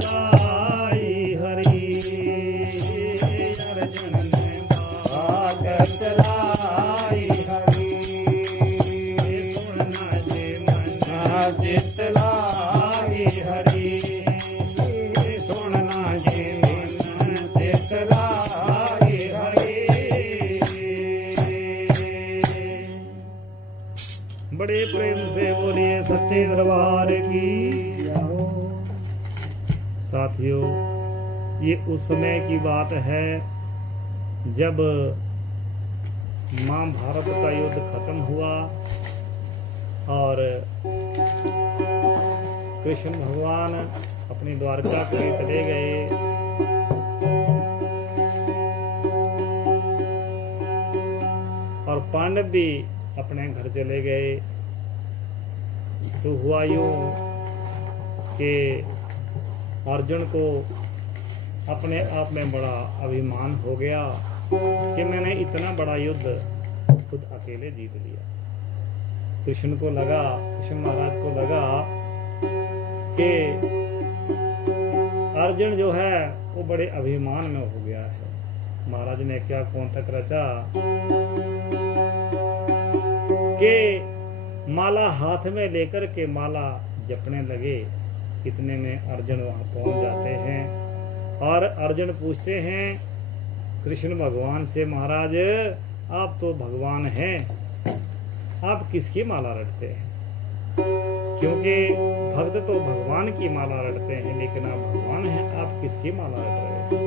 चलाई हरी, अर्जुन ने बात चलाई हरी, सुनना जे मन जितलाई हरी, सुनना जे मन जितलाई हरी। बड़े प्रेम से बोलिए सच्चे दरबार की। साथियों, ये उस समय की बात है जब महाभारत का युद्ध खत्म हुआ और कृष्ण भगवान अपनी द्वारका के लिए चले गए। और पांडव भी अपने घर चले गए। तो हुआ यूं कि अर्जुन को अपने आप में बड़ा अभिमान हो गया कि मैंने इतना बड़ा युद्ध खुद अकेले जीत लिया। कृष्ण को लगा, कृष्ण महाराज को लगा कि अर्जुन जो है वो बड़े अभिमान में हो गया है। महाराज ने क्या कौन तक रचा कि माला हाथ में लेकर के माला जपने लगे। इतने में अर्जुन वहां पहुंच जाते हैं और अर्जुन पूछते हैं कृष्ण भगवान से, महाराज आप तो भगवान हैं, आप किसकी माला रटते हैं? क्योंकि भक्त तो भगवान की माला रटते हैं, लेकिन आप भगवान हैं, आप किसकी माला रट रहे हैं?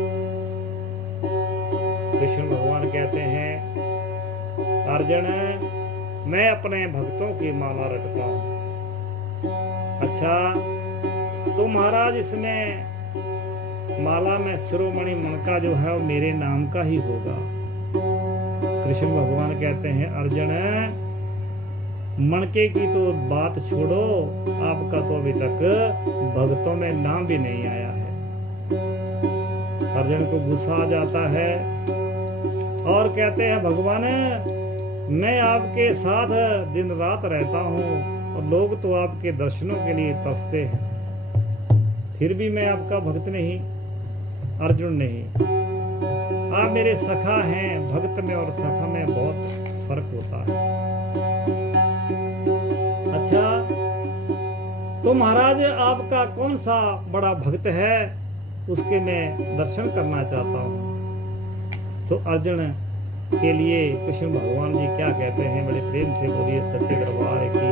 कृष्ण भगवान कहते हैं, अर्जुन मैं अपने भक्तों की माला रटता हूं। अच्छा, तो महाराज इसमें माला में शिरोमणि मणका जो है वो मेरे नाम का ही होगा। कृष्ण भगवान कहते हैं, अर्जुन मणके की तो बात छोड़ो, आपका तो अभी तक भक्तों में नाम भी नहीं आया है। अर्जुन को गुस्सा आ जाता है और कहते हैं, भगवान मैं आपके साथ दिन रात रहता हूँ और लोग तो आपके दर्शनों के लिए तरसते हैं, फिर भी मैं आपका भक्त नहीं। अर्जुन नहीं, आप मेरे सखा हैं। भक्त में और सखा में बहुत फर्क होता है। अच्छा, तो महाराज आपका कौन सा बड़ा भक्त है, उसके मैं दर्शन करना चाहता हूँ। तो अर्जुन के लिए कृष्ण भगवान जी क्या कहते हैं, बड़े प्रेम से बोलिए सच्चे दरबार की।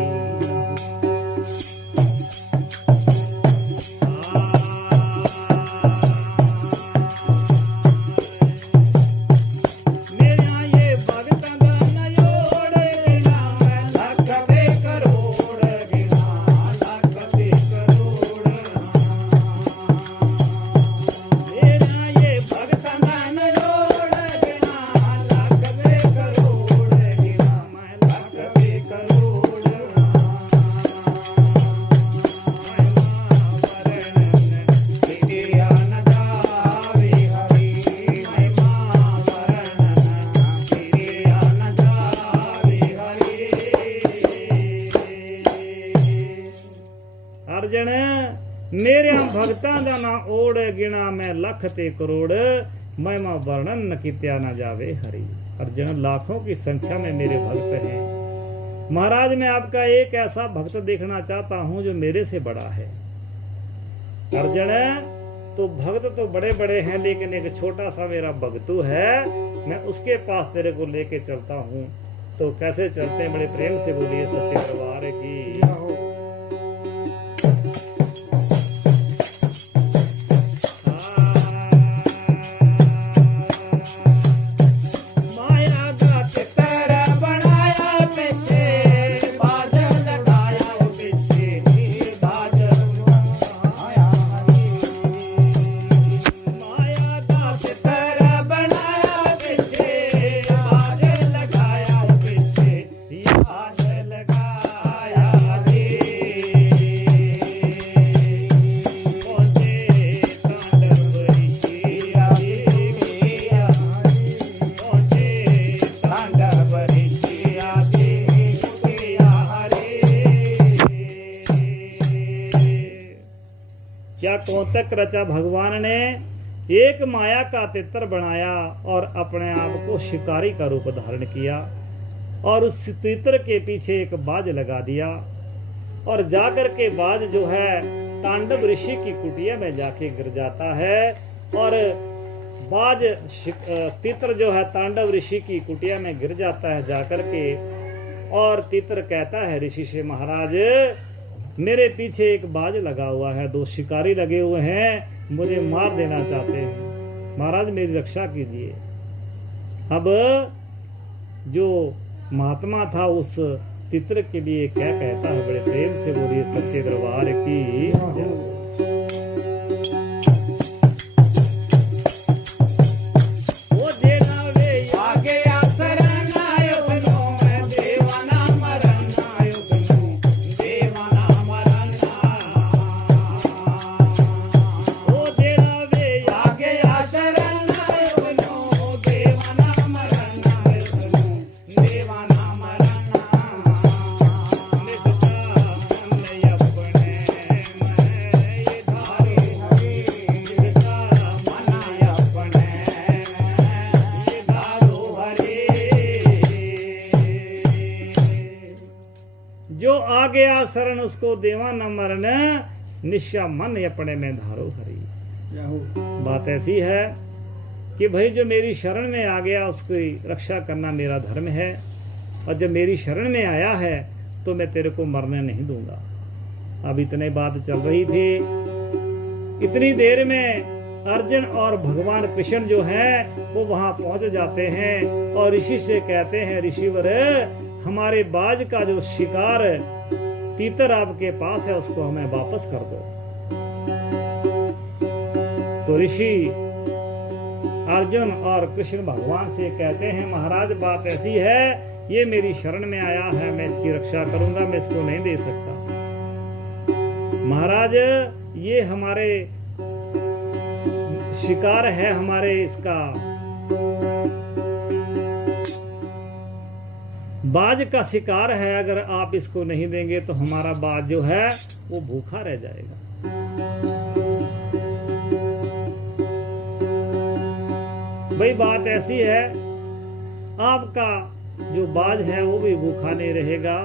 मेरे भगतां दा ना ओढ़ गिना मैं लख ते करोड़, महिमा वर्णन न कित्या ना जावे हरि। अर्जुन लाखों की संख्या में मेरे भक्त हैं। महाराज मैं आपका एक ऐसा भक्त देखना चाहता हूं जो मेरे से बड़ा है। अर्जुन तो भक्त तो बड़े बड़े हैं, लेकिन एक छोटा सा मेरा भक्तू है, मैं उसके पास तेरे को लेके चलता हूं। तो कैसे चलते हैं, बड़े प्रेम से बोलिए सच्चे दरबार की। क्या कौतक रचा भगवान ने, एक माया का तितर बनाया और अपने आप को शिकारी का रूप धारण किया और उस तितर के पीछे एक बाज लगा दिया और जाकर के बाज जो है तांडव ऋषि की कुटिया में जाके गिर जाता है और बाज तितर जो है तांडव ऋषि की कुटिया में गिर जाता है जाकर के। और तितर कहता है ऋषि से, महाराज मेरे पीछे एक बाज लगा हुआ है, 2 शिकारी लगे हुए हैं, मुझे मार देना चाहते हैं, महाराज मेरी रक्षा कीजिए। अब जो महात्मा था उस तितर के लिए क्या कहता है, बड़े प्रेम से बोलिए सच्चे दरबार की जय। जो आ गया शरण उसको देवा न मरण, निश्चय मन अपने में धारो हरि। बात ऐसी है कि भाई जो मेरी शरण में आ गया उसकी रक्षा करना मेरा धर्म है, और जब मेरी शरण में आया है तो मैं तेरे को मरने नहीं दूंगा। अब इतने बात चल रही थी, इतनी देर में अर्जुन और भगवान कृष्ण जो है वो वहां पहुंच जाते हैं और ऋषि से कहते हैं, ऋषिवर हमारे बाज का जो शिकार तीतर आपके पास है उसको हमें वापस कर दो। तो ऋषि अर्जुन और कृष्ण भगवान से कहते हैं, महाराज बात ऐसी है, ये मेरी शरण में आया है, मैं इसकी रक्षा करूंगा, मैं इसको नहीं दे सकता। महाराज ये हमारे शिकार है, हमारे इसका बाज का शिकार है, अगर आप इसको नहीं देंगे तो हमारा बाज जो है वो भूखा रह जाएगा। भाई बात ऐसी है, आपका जो बाज है वो भी भूखा नहीं रहेगा,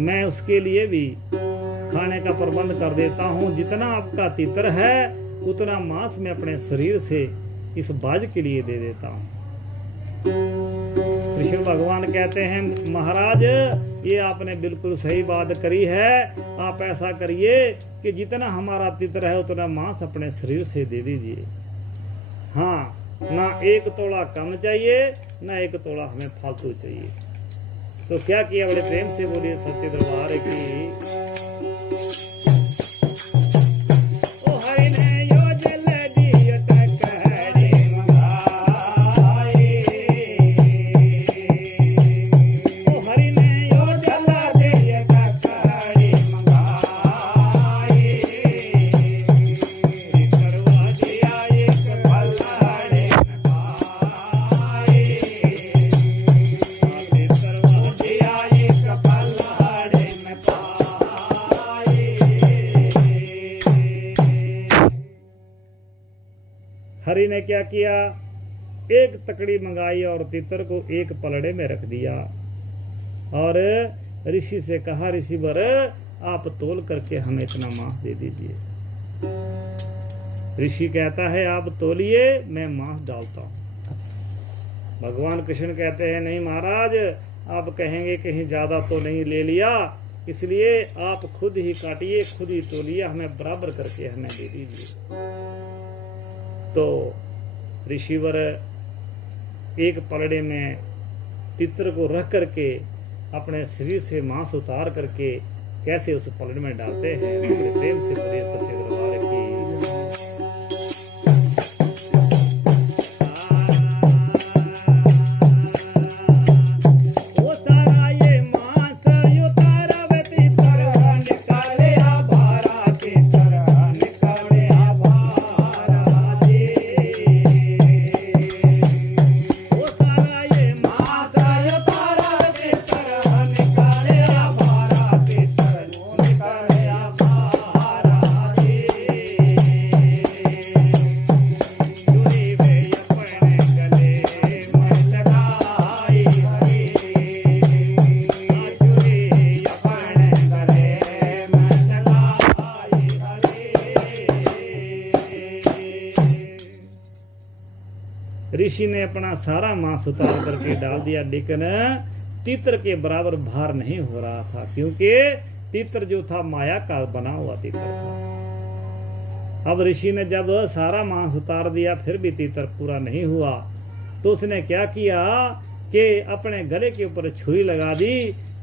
मैं उसके लिए भी खाने का प्रबंध कर देता हूँ। जितना आपका तीतर है उतना मांस मैं अपने शरीर से इस बाज के लिए दे देता हूँ। कृष्ण भगवान कहते हैं, महाराज ये आपने बिल्कुल सही बात करी है, आप ऐसा करिए कि जितना हमारा तीतर है उतना मांस अपने शरीर से दे दीजिए। हाँ, ना 1 तोड़ा कम चाहिए, ना 1 तोड़ा हमें फालतू चाहिए। तो क्या किया, बड़े प्रेम से बोलिए सच्चे दरबार की। हरि ने क्या किया, 1 तकड़ी मंगाई और तीतर को 1 पलड़े में रख दिया और ऋषि से कहा, ऋषिवर आप तोल करके हमें इतना मांस दे दीजिए। ऋषि कहता है, आप तोलिए, मैं मांस डालता हूं। भगवान कृष्ण कहते हैं, नहीं महाराज, आप कहेंगे कहीं ज्यादा तो नहीं ले लिया, इसलिए आप खुद ही काटिए, खुद ही तोलिए, हमें बराबर करके हमें दे दीजिए। तो ऋषिवर 1 पलड़े में तीतर को रख करके अपने शरीर से मांस उतार करके कैसे उस पलड़े में डालते हैं, बड़े प्रेम से बोलिए सच्चे दरबार की। ऋषि ने अपना सारा मांस उतार करके डाल दिया, लेकिन तीतर के बराबर भार नहीं हो रहा था, क्योंकि तीतर जो था माया का बना हुआ तीतर था। अब ऋषि ने जब सारा मांस उतार दिया फिर भी तीतर पूरा नहीं हुआ, तो उसने क्या किया कि अपने गले के ऊपर छुरी लगा दी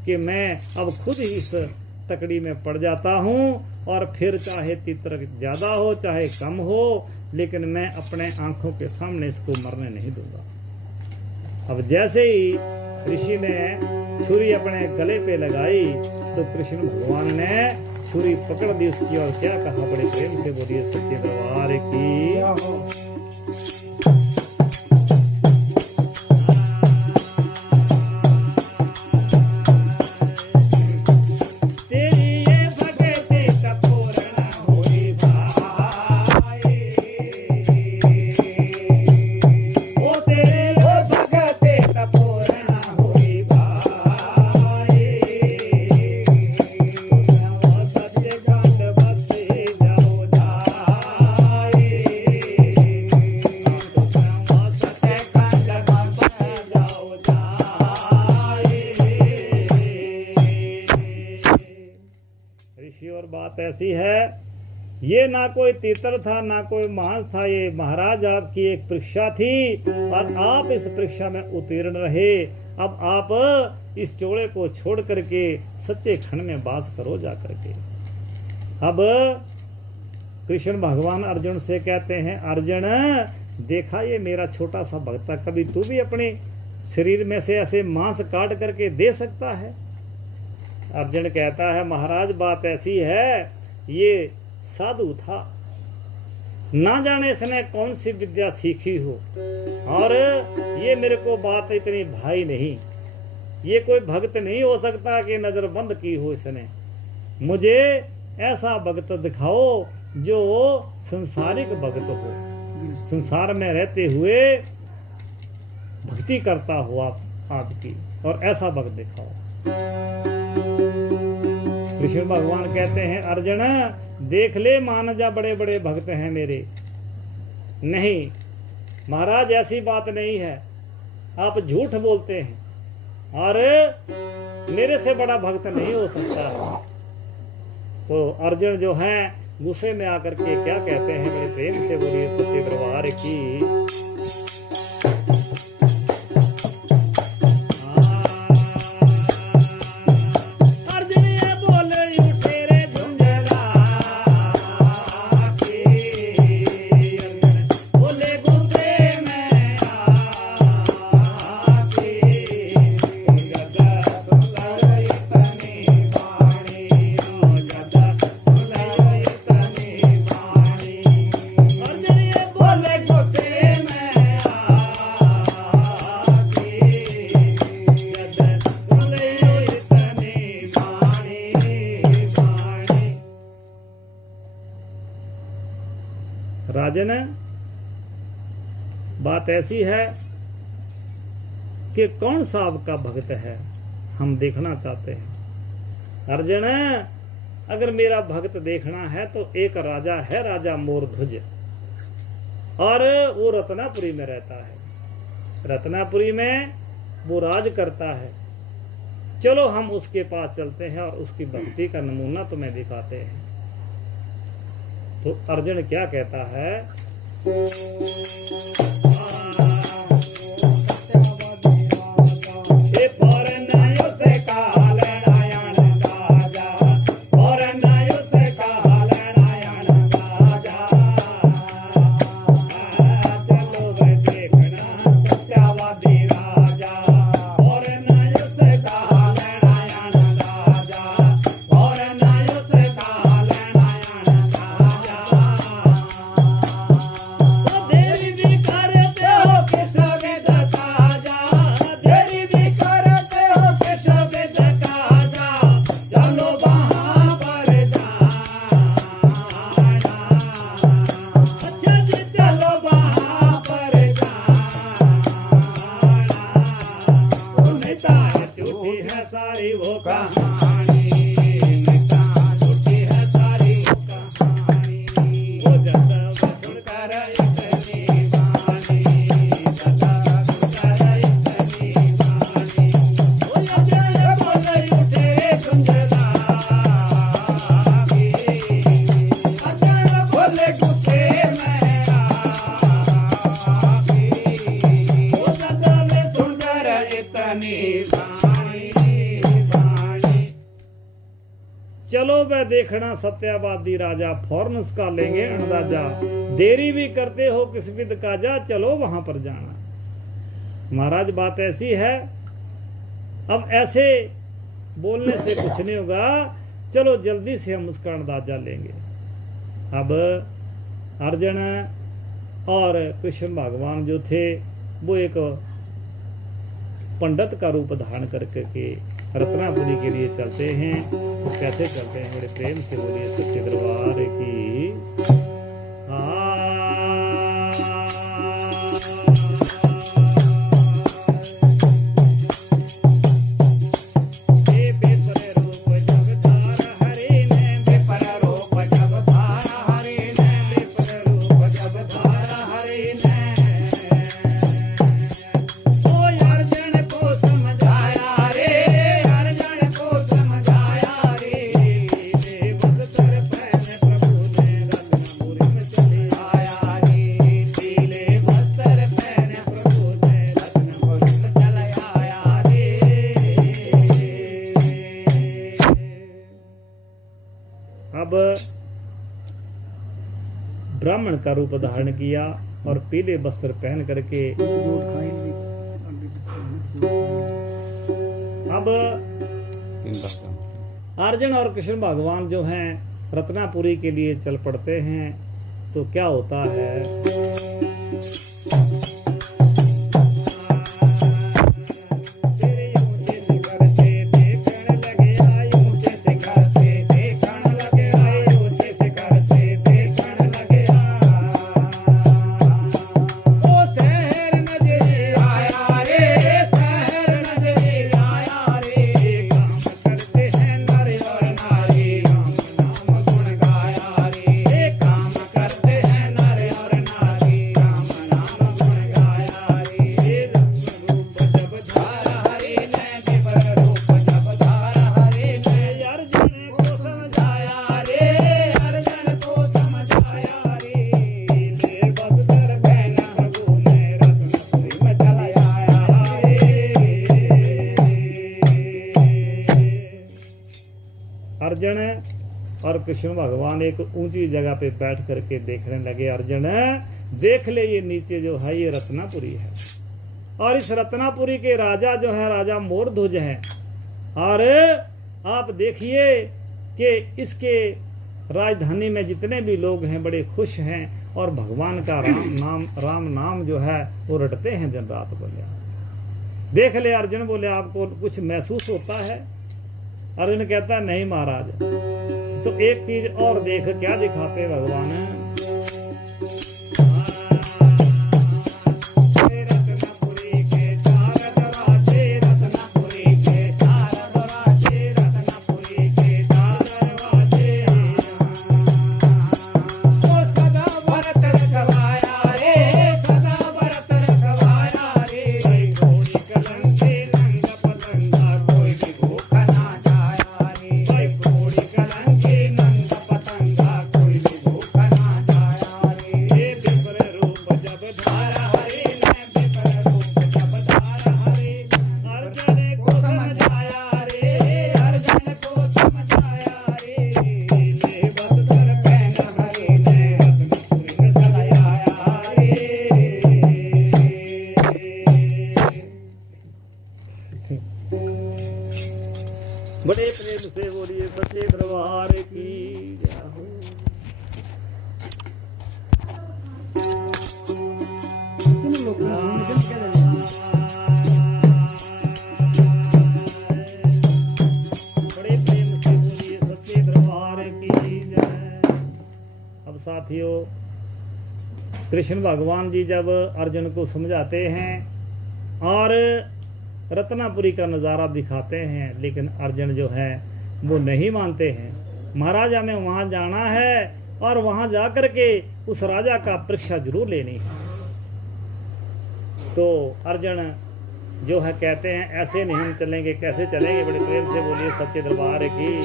कि मैं अब खुद ही इस तकड़ी में पड़ जाता हूँ, और फिर चाहे तीतर ज्यादा हो चाहे कम हो, लेकिन मैं अपने आंखों के सामने इसको मरने नहीं दूंगा। अब जैसे ही ऋषि ने छुरी अपने गले पे लगाई तो कृष्ण भगवान ने छुरी पकड़ दी उसकी, और क्या कहा, बड़े प्रेम से बोलिए सच्चे दरबार की। बात ऐसी है, ये ना कोई तीतर था ना कोई मांस था, ये महाराज आपकी एक परीक्षा थी और आप इस परीक्षा में उत्तीर्ण रहे। अब आप इस चोड़े को छोड़ करके सच्चे खंड में वास करो जा करके। अब कृष्ण भगवान अर्जुन से कहते हैं, अर्जुन देखा ये मेरा छोटा सा भक्त, कभी तू भी अपने शरीर में से ऐसे मांस काट करके दे सकता है? अर्जुन कहता है, महाराज बात ऐसी है, ये साधु था, ना जाने इसने कौन सी विद्या सीखी हो, और ये मेरे को बात इतनी भाई नहीं, ये कोई भक्त नहीं हो सकता कि नजर बंद की हो इसने। मुझे ऐसा भक्त दिखाओ जो संसारिक भक्त हो, संसार में रहते हुए भक्ति करता हो आपकी, और ऐसा भक्त दिखाओ। कृष्ण भगवान कहते हैं, अर्जुन देख ले, मान जा बड़े बड़े भक्त हैं मेरे। नहीं महाराज ऐसी बात नहीं है, आप झूठ बोलते हैं और मेरे से बड़ा भक्त नहीं हो सकता है। तो अर्जुन जो है गुस्से में आकर के क्या कहते हैं, बड़े प्रेम से बोलिए सच्चे दरबार की। राजन बात ऐसी है कि कौन सा आपका भक्त है, हम देखना चाहते हैं। अर्जुन अगर मेरा भक्त देखना है तो एक राजा है, राजा मोरध्वज, और वो रत्नापुरी में रहता है। रत्नापुरी में वो राज करता है। चलो हम उसके पास चलते हैं और उसकी भक्ति का नमूना तुम्हें दिखाते हैं। तो अर्जुन क्या कहता है, Okay. देखना सत्यावादी राजा, फौरन उसका लेंगे अंदाजा। देरी भी करते हो किस विद काजा, चलो वहां पर जाना। महाराज बात ऐसी है, अब ऐसे बोलने से कुछ नहीं होगा, चलो जल्दी से हम उसका अंदाजा लेंगे। अब अर्जुन और कृष्ण भगवान जो थे वो एक पंडित का रूप धारण करके रत्नापुरी के लिए चलते हैं। तो कैसे चलते हैं, बड़े प्रेम से बोलिए सच्चे दरबार की। ब्राह्मण का रूप धारण किया और पीले वस्त्र पहन करके अब अर्जुन और कृष्ण भगवान जो हैं रत्नापुरी के लिए चल पड़ते हैं। तो क्या होता है, अर्जुन और कृष्ण भगवान एक ऊंची जगह पे बैठ करके देखने लगे। अर्जुन देख ले, ये नीचे जो है ये रत्नापुरी है, और इस रत्नापुरी के राजा जो है राजा मोरध्वज हैं। और आप देखिए कि इसके राजधानी में जितने भी लोग हैं बड़े खुश हैं और भगवान का राम नाम जो है वो रटते हैं दिन रात। बोले देख ले अर्जुन, बोले आपको कुछ महसूस होता है? अर्जुन कहता नहीं महाराज। तो एक चीज और देख, क्या दिखाते भगवान, बड़े प्रेम से बोलिए सच्चे दरबार की जय हो। बड़े प्रेम से बोलिए सच्चे दरबार की जय। अब साथियों, कृष्ण भगवान जी जब अर्जुन को समझाते हैं और रत्नापुरी का नज़ारा दिखाते हैं, लेकिन अर्जुन जो है वो नहीं मानते हैं। महाराज हमें वहाँ जाना है और वहाँ जा कर के उस राजा का परीक्षा जरूर लेनी है। तो अर्जुन जो है कहते हैं ऐसे नहीं हम चलेंगे, कैसे चलेंगे? बड़े प्रेम से बोलिए सच्चे दरबार की।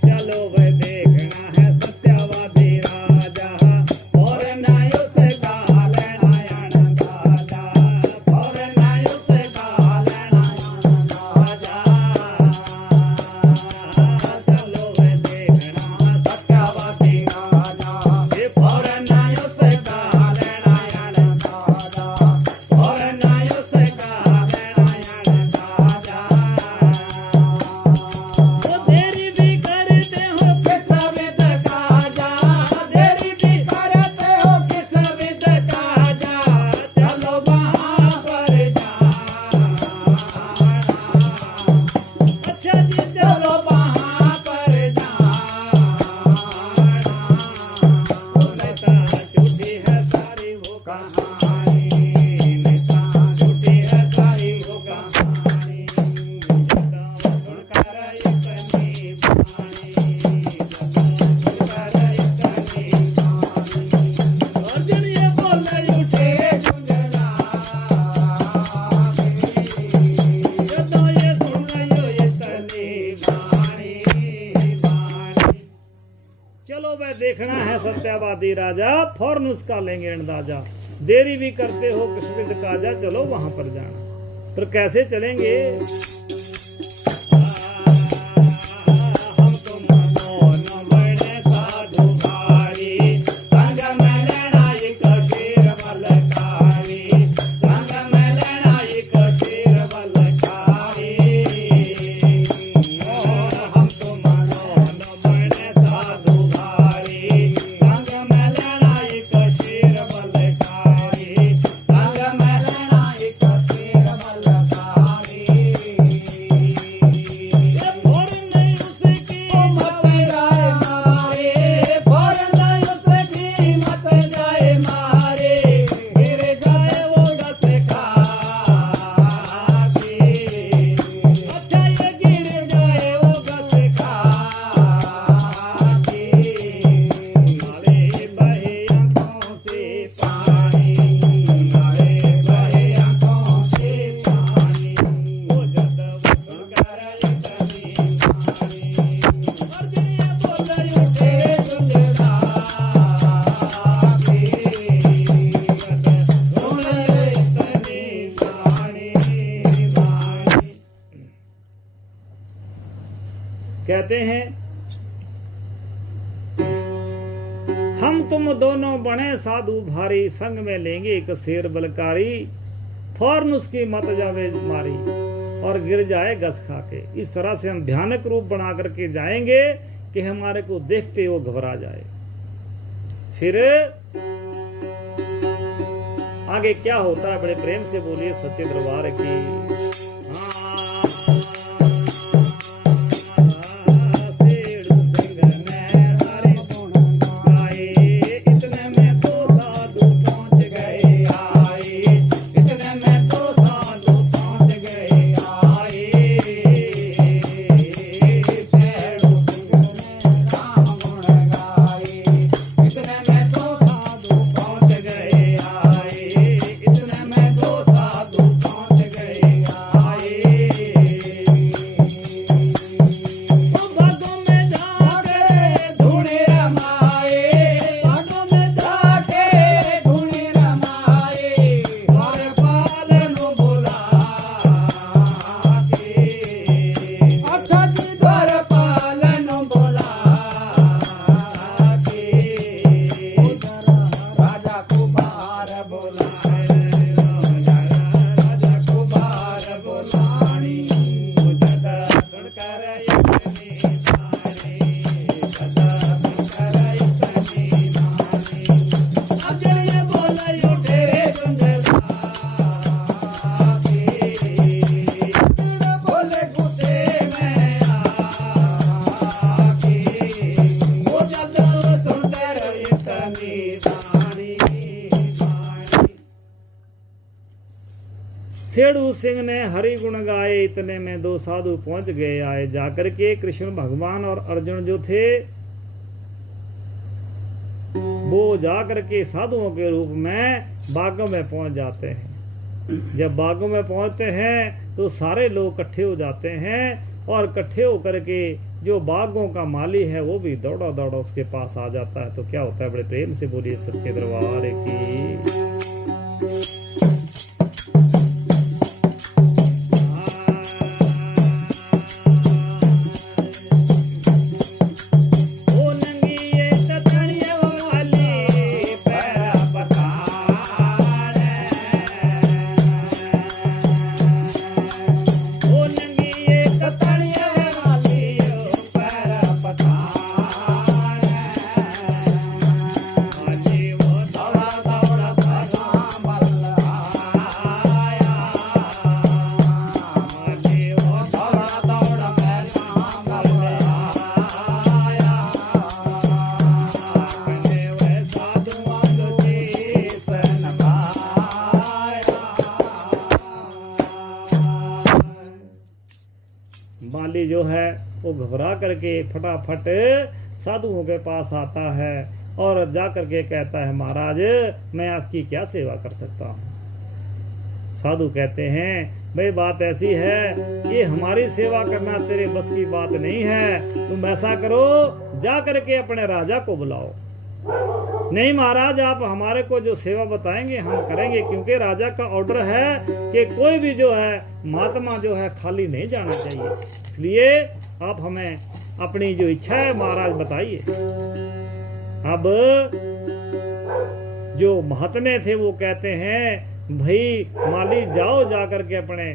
चलो भाई देखना है सत्यावादी राजा, और ना उसका लेना आनंद राजा, और ना उसका देखना है सत्यावादी राजा, फौरन उसका लेंगे अंदाजा। देरी भी करते हो कृष्ण काजा, चलो वहां पर जाना। पर कैसे चलेंगे? कहते हैं हम तुम दोनों बने साधु भारी, संग में लेंगे एक शेर बलकारी। फौरन उसकी मत जावे मारी और गिर जाए गस खा के। इस तरह से हम भयानक रूप बना करके जाएंगे कि हमारे को देखते वो घबरा जाए। फिर आगे क्या होता है, बड़े प्रेम से बोलिए सच्चे दरबार की। सेठू सिंह ने हरि गुण गाए, इतने में दो साधु पहुंच गए आए। जाकर के कृष्ण भगवान और अर्जुन जो थे वो जाकर के साधुओं के रूप में बागों में पहुंच जाते हैं। जब बागों में पहुंचते हैं तो सारे लोग इकट्ठे हो जाते हैं और इकट्ठे होकर के जो बागों का माली है वो भी दौड़ा दौड़ा उसके पास आ जाता है। तो क्या होता है, बड़े प्रेम से बोलिए सच्चे दरबार की। माली जो है वो घबरा करके फटाफट साधुओं के पास आता है और जा करके कहता है, महाराज मैं आपकी क्या सेवा कर सकता हूँ। साधु कहते हैं भाई बात ऐसी है, ये हमारी सेवा करना तेरे बस की बात नहीं है, तुम ऐसा करो जा करके अपने राजा को बुलाओ। नहीं महाराज, आप हमारे को जो सेवा बताएंगे हम करेंगे, क्योंकि राजा का ऑर्डर है कि कोई भी जो है महात्मा जो है खाली नहीं जाना चाहिए, इसलिए आप हमें अपनी जो इच्छा है महाराज बताइए। अब जो महात्मे थे वो कहते हैं भाई माली जाओ जा करके अपने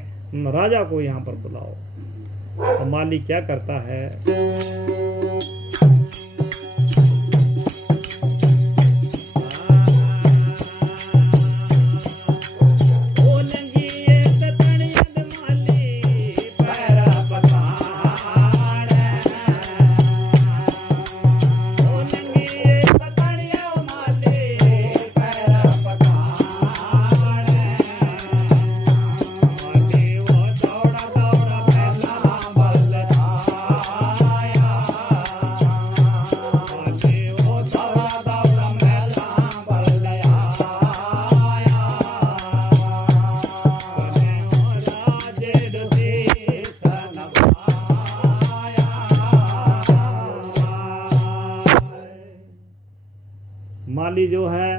राजा को यहाँ पर बुलाओ। तो माली क्या करता है, माली जो है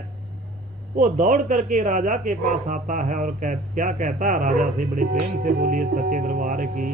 वो दौड़ करके राजा के पास आता है और क्या कहता है राजा से, बड़े प्रेम से बोलिए सच्चे दरबार की।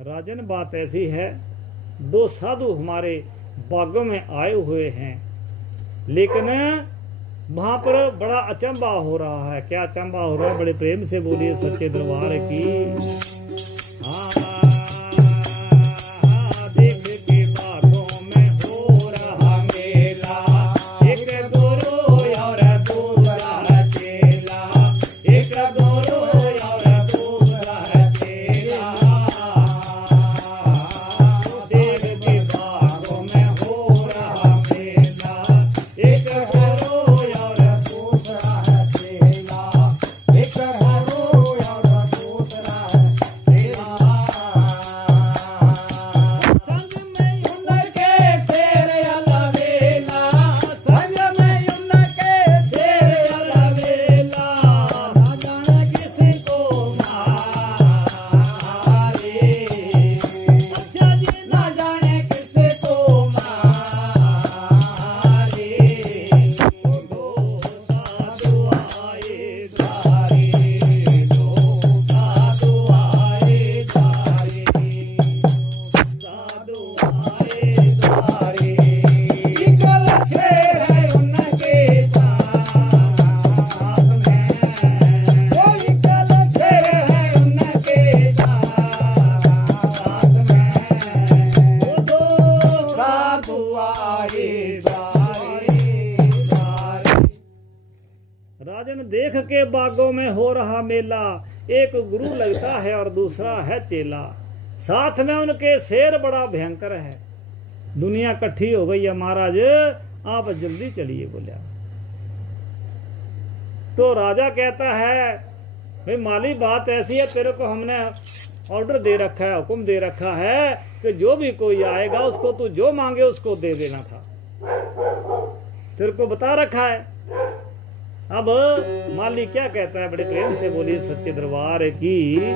राजन बात ऐसी है, दो साधु हमारे बागों में आए हुए हैं, लेकिन वहां पर बड़ा अचंबा हो रहा है। क्या अचंबा हो रहा है, बड़े प्रेम से बोलिए सच्चे दरबार की। देख के बागों में हो रहा मेला, एक गुरु और दूसरा चेला, एक गुरु और दूसरा चेला। राजन देख के बागों में हो रहा मेला, एक गुरु लगता है और दूसरा है चेला, साथ में उनके शेर बड़ा भयंकर है। दुनिया इकट्ठी हो गई है महाराज, आप जल्दी चलिए बोलिया। तो राजा कहता है भाई माली बात ऐसी है, तेरे को हमने ऑर्डर दे रखा है, हुक्म दे रखा है कि जो भी कोई आएगा उसको तू जो मांगे उसको दे देना था, तेरे को बता रखा है। अब माली क्या कहता है, बड़े प्रेम से बोलिए सच्चे दरबार की।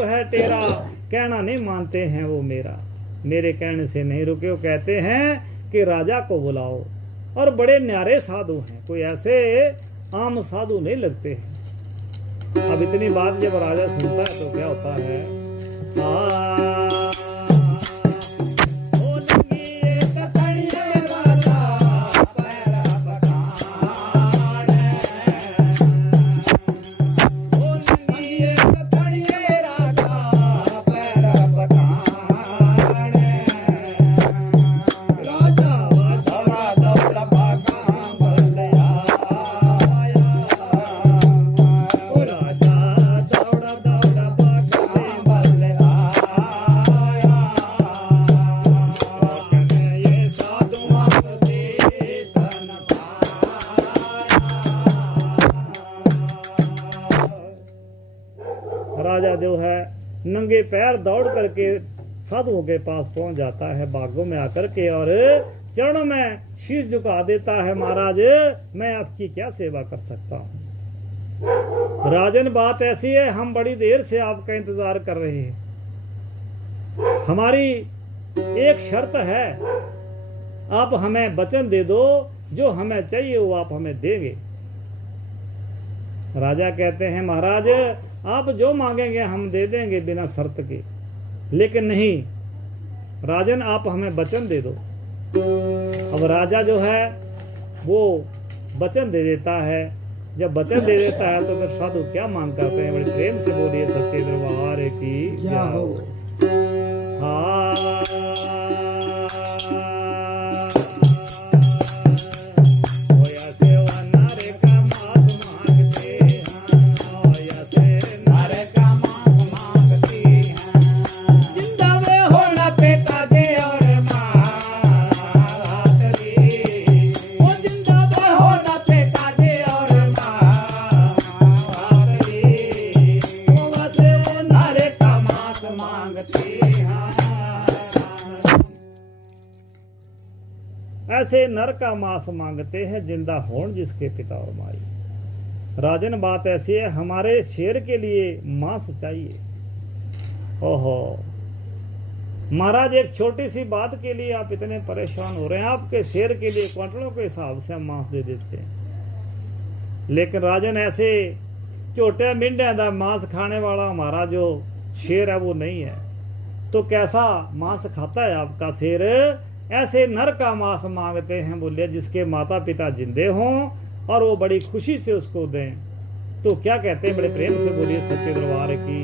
बाप है तेरा, कहना नहीं मानते हैं वो मेरा। मेरे कहने से नहीं रुके, वो कहते हैं कि राजा को बुलाओ। और बड़े न्यारे साधु हैं, कोई ऐसे आम साधु नहीं लगते हैं। अब इतनी बात जब राजा सुनता है तो क्या होता है, राजा जो है नंगे पैर दौड़ करके साधुओं के पास पहुंच जाता है, बागों में आकर के, और चरणों में शीश झुका देता है, महाराज मैं आपकी क्या सेवा कर सकता हूँ। राजन बात ऐसी है, हम बड़ी देर से आपका इंतजार कर रहे हैं, हमारी एक शर्त है, आप हमें वचन दे दो, जो हमें चाहिए वो आप हमें देंगे। राजा कहते हैं महाराज आप जो मांगेंगे हम दे देंगे बिना शर्त के, लेकिन नहीं राजन आप हमें वचन दे दो। अब राजा जो है वो वचन दे देता है, जब वचन दे देता है तो फिर साधु क्या मांग करते हैं, बड़े प्रेम से बोलिए सच्चे दरबार की जय हो। ऐसे नर का मांस मांगते हैं, जिंदा होण जिसके पिता और माई। राजन बात ऐसी है, हमारे शेर के लिए मांस चाहिए। ओहो महाराज एक छोटी सी बात के लिए आप इतने परेशान हो रहे हैं, आपके शेर के लिए क्वांटलों के हिसाब से हम मांस दे देते हैं, लेकिन राजन ऐसे छोटे मिंडे का मांस खाने वाला हमारा जो शेर है वो नहीं है। तो कैसा मांस खाता है आपका शेर? ऐसे नर का मांस मांगते हैं, बोले जिसके माता पिता जिंदे हों और वो बड़ी खुशी से उसको दें। तो क्या कहते हैं, बड़े प्रेम से बोलिए सच्चे दरबार की।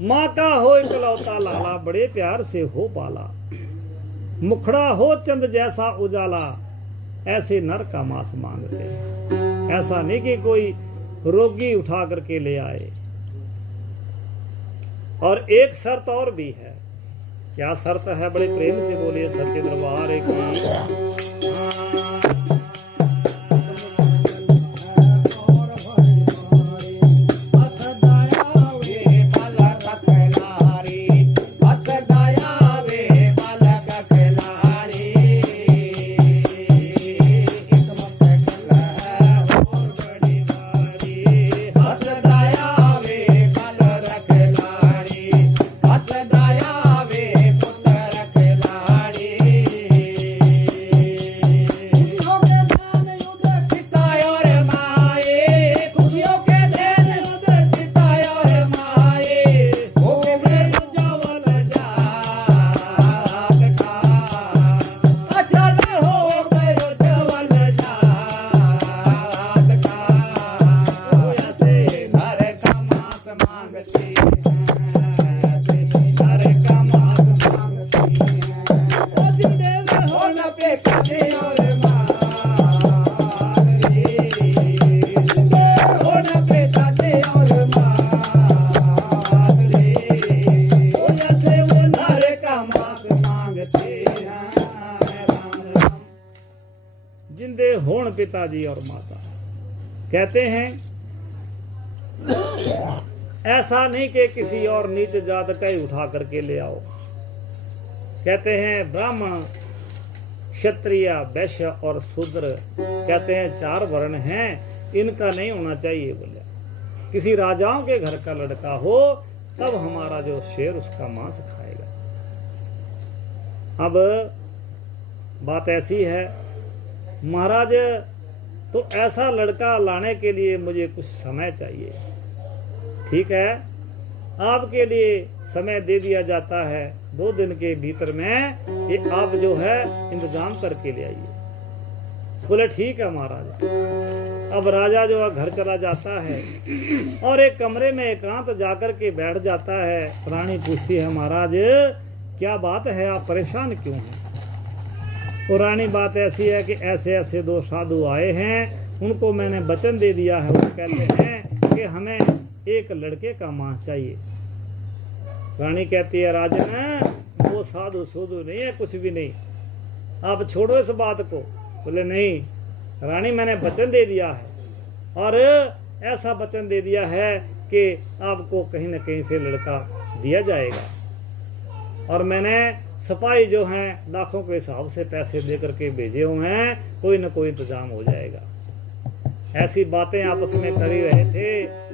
माँ का हो इकलौता लाला, बड़े प्यार से हो पाला, मुखड़ा हो चंद जैसा उजाला, ऐसे नर का मांस मांगते हैं। ऐसा नहीं कि कोई रोगी उठा करके ले आए। और एक शर्त और भी है। क्या शर्त है? बड़े प्रेम से बोलिए सच्चे दरबार की। जिंदे होण पिताजी और माता। कहते हैं ऐसा नहीं कि किसी और नीच जात का ही उठा करके ले आओ। कहते हैं ब्राह्मण क्षत्रिय वैश्य और शूद्र, कहते हैं 4 वर्ण हैं, इनका नहीं होना चाहिए। बोले किसी राजाओं के घर का लड़का हो तब हमारा जो शेर उसका मांस खाएगा। अब बात ऐसी है महाराज, तो ऐसा लड़का लाने के लिए मुझे कुछ समय चाहिए। ठीक है, आपके लिए समय दे दिया जाता है, 2 दिन के भीतर में ये आप जो है इंतजाम करके ले आइए। बोले ठीक है महाराज। अब राजा जो है घर चला जाता है और एक कमरे में एकांत जाकर के बैठ जाता है। रानी पूछती है महाराज क्या बात है, आप परेशान क्यों हैं? तो रानी बात ऐसी है कि ऐसे ऐसे 2 साधु आए हैं, उनको मैंने वचन दे दिया है। वो कहते हैं कि हमें एक लड़के का मांस चाहिए। रानी कहती है राजन वो साधु सूधु नहीं है, कुछ भी नहीं, आप छोड़ो इस बात को। बोले नहीं रानी, मैंने वचन दे दिया है और ऐसा वचन दे दिया है कि आपको कहीं न कहीं से लड़का दिया जाएगा। और मैंने सिपाही जो हैं लाखों के हिसाब से पैसे दे करके भेजे हुए हैं, कोई न कोई इंतजाम हो जाएगा। ऐसी बातें आपस में कर ही रहे थे,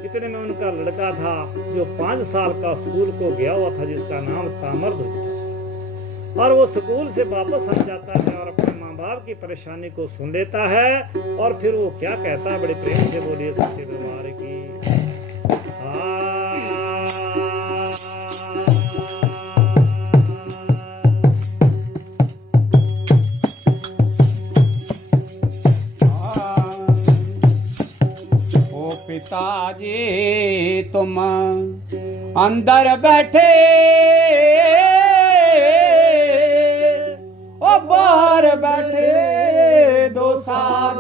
इतने में उनका लड़का था जो 5 साल का स्कूल को गया हुआ था, जिसका नाम ताम्रध्वज। और वो स्कूल से वापस आ जाता है और अपने माँ बाप की परेशानी को सुन लेता है और फिर वो क्या कहता है, बड़े प्रेम से बोलिए सच्चे दरबार की। पिताजी तुम अंदर बैठे ओ बाहर बैठे 2 साध,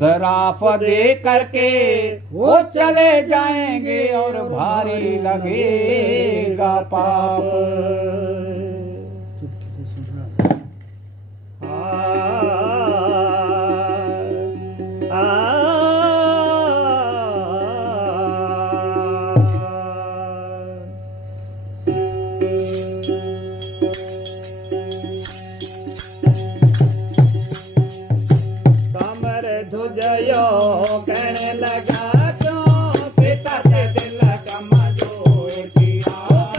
शराफ दे करके वो चले जाएंगे और भारी लगेगा पाप। कहने लगा क्यों पिता ते दिल कमजोर किया,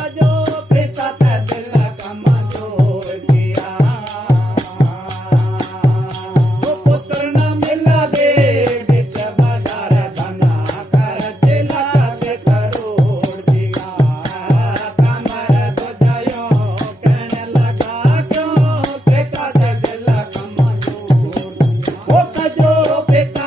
जो पिता ते दिल कमजोर किया। वो पुत्र न मिला दे बिच बाजार धना कर दिल के करोड़ दिया। कमर तुझयो कहने लगा क्यों पिता ते दिल कमजोर, वो कजो पिता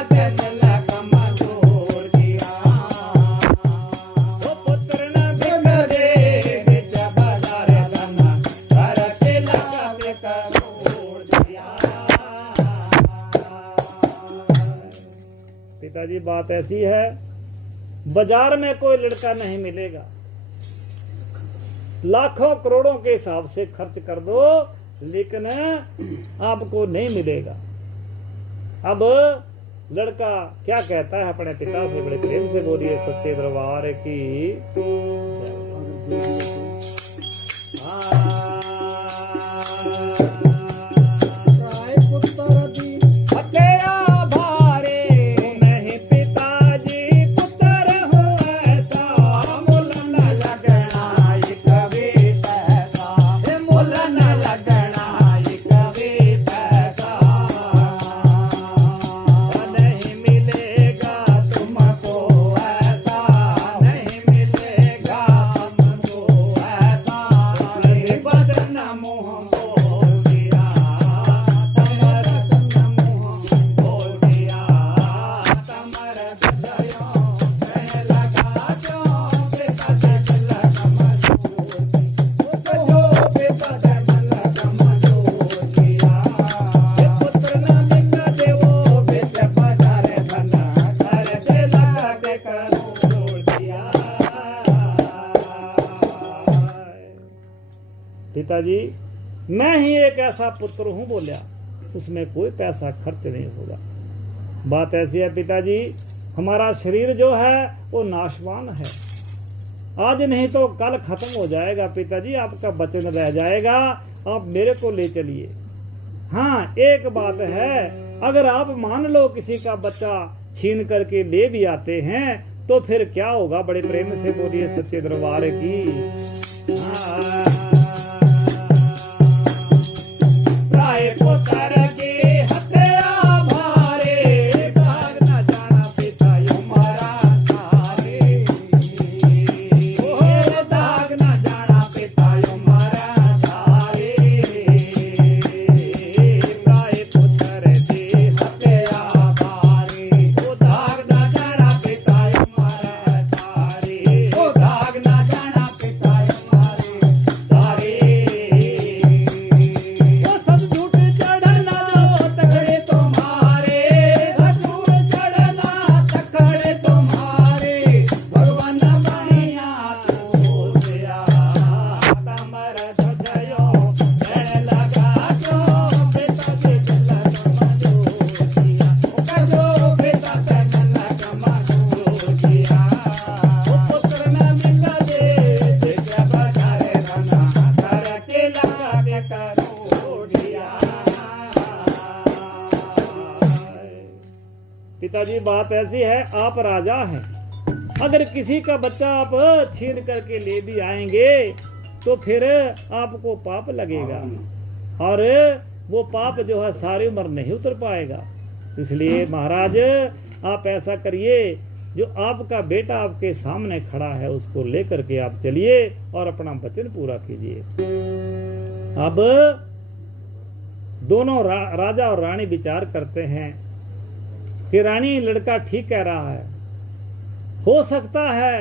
पिताजी बात ऐसी है, बाजार में कोई लड़का नहीं मिलेगा, लाखों करोड़ों के हिसाब से खर्च कर दो लेकिन आपको नहीं मिलेगा। अब लड़का क्या कहता है अपने पिता से, बड़े प्रेम से बोलिए सच्चे दरबार की। पिताजी मैं ही एक ऐसा पुत्र हूँ बोलिया, उसमें कोई पैसा खर्च नहीं होगा। बात ऐसी है पिताजी, हमारा शरीर जो है वो नाशवान है, आज नहीं तो कल खत्म हो जाएगा। पिताजी आपका वचन रह जाएगा, आप मेरे को ले चलिए। हाँ एक बात है, अगर आप मान लो किसी का बच्चा छीन करके ले भी आते हैं तो फिर क्या होगा? बड़े प्रेम से बोलिए सच्चे दरबार की। राय पुत्र के हत्या भारे, दाग न जाना पिता युमारा सारे। ओ दाग न जाना पिता युमारा सारे। राय पुत्र के हत्या भारे, ओ दाग न जाना पिता युमारा सारे। ओ दाग न जाना पिता युमारे सारे। ओ सब झूठ चढ़ना जो तकड़े तुम्हारे, झूठ चढ़ना तकड़े तुम्हारे। भगवान बनिया तो दिया कमर धजयो रहने लगा जो बेटा के चला कमजोरिया। कजो बेटा के चला कमजोरिया। ओ पुत्र न मिला दे देखा बाजारे रना कर के लगा के करोड़िया। पिताजी बात ऐसी है, आप राजा हैं, अगर किसी का बच्चा आप छीन करके ले भी आएंगे तो फिर आपको पाप लगेगा, और वो पाप जो है सारी उम्र नहीं उतर पाएगा। इसलिए महाराज आप ऐसा करिए, जो आपका बेटा आपके सामने खड़ा है उसको लेकर के आप चलिए और अपना वचन पूरा कीजिए। अब दोनों राजा और रानी विचार करते हैं कि रानी लड़का ठीक कह रहा है, हो सकता है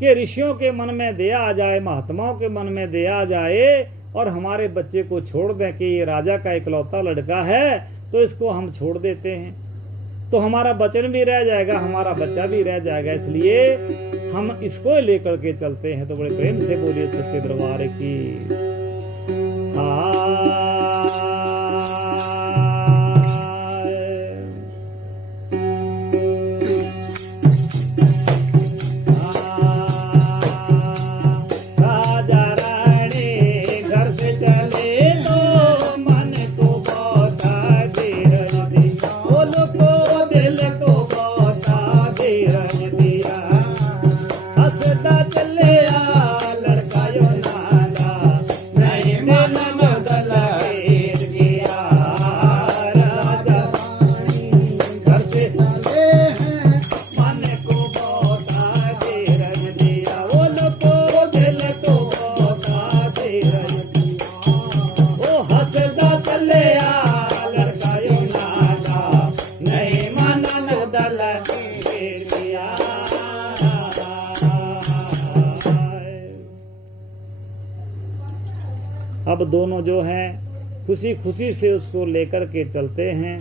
कि ऋषियों के मन में दया आ जाए, महात्माओं के मन में दया आ जाए और हमारे बच्चे को छोड़ दें कि ये राजा का इकलौता लड़का है तो इसको हम छोड़ देते हैं, तो हमारा वचन भी रह जाएगा, हमारा बच्चा भी रह जाएगा, इसलिए हम इसको लेकर के चलते हैं। तो बड़े प्रेम से बोलिए सच्चे दरबार की। राजा रानी घर से चले तो मन को बहुत धीरज दिया। बोलो को दिल को बहुत धीरज दिया। हंसता चले लड़का यो नाला, नहीं मन बदल गया। राजा घर से चले मन को बहुत धीरज दिया। बोलो को दिल को बहुत धीरज दिया। ओ हंसता चले लड़का यो नाला, नहीं मन बदल गया। अब दोनों जो हैं खुशी खुशी से उसको लेकर के चलते हैं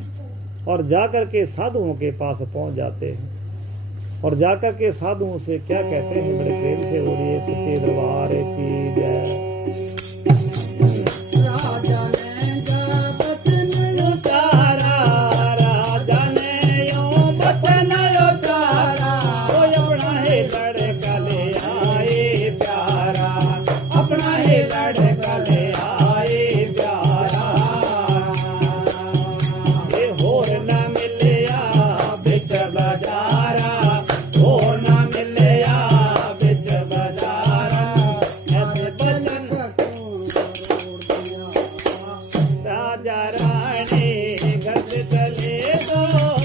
और जाकर के साधुओं के पास पहुंच जाते हैं, और जाकर के साधुओं से क्या कहते हैं? बड़े प्रेम से बोलिए सच्चे दरबार की जय। राजा ने वचन उतारा, राजा ने यो वचन उतारा। ओ अपना ही लड़का ले आए प्यारा, अपना ही लड़का ले आए प्यारा। ये होर न मिलिया बिच बाजारा, होर न मिलिया बिच बाजारा। ऐसे वचन राजा रानी घर से चले तो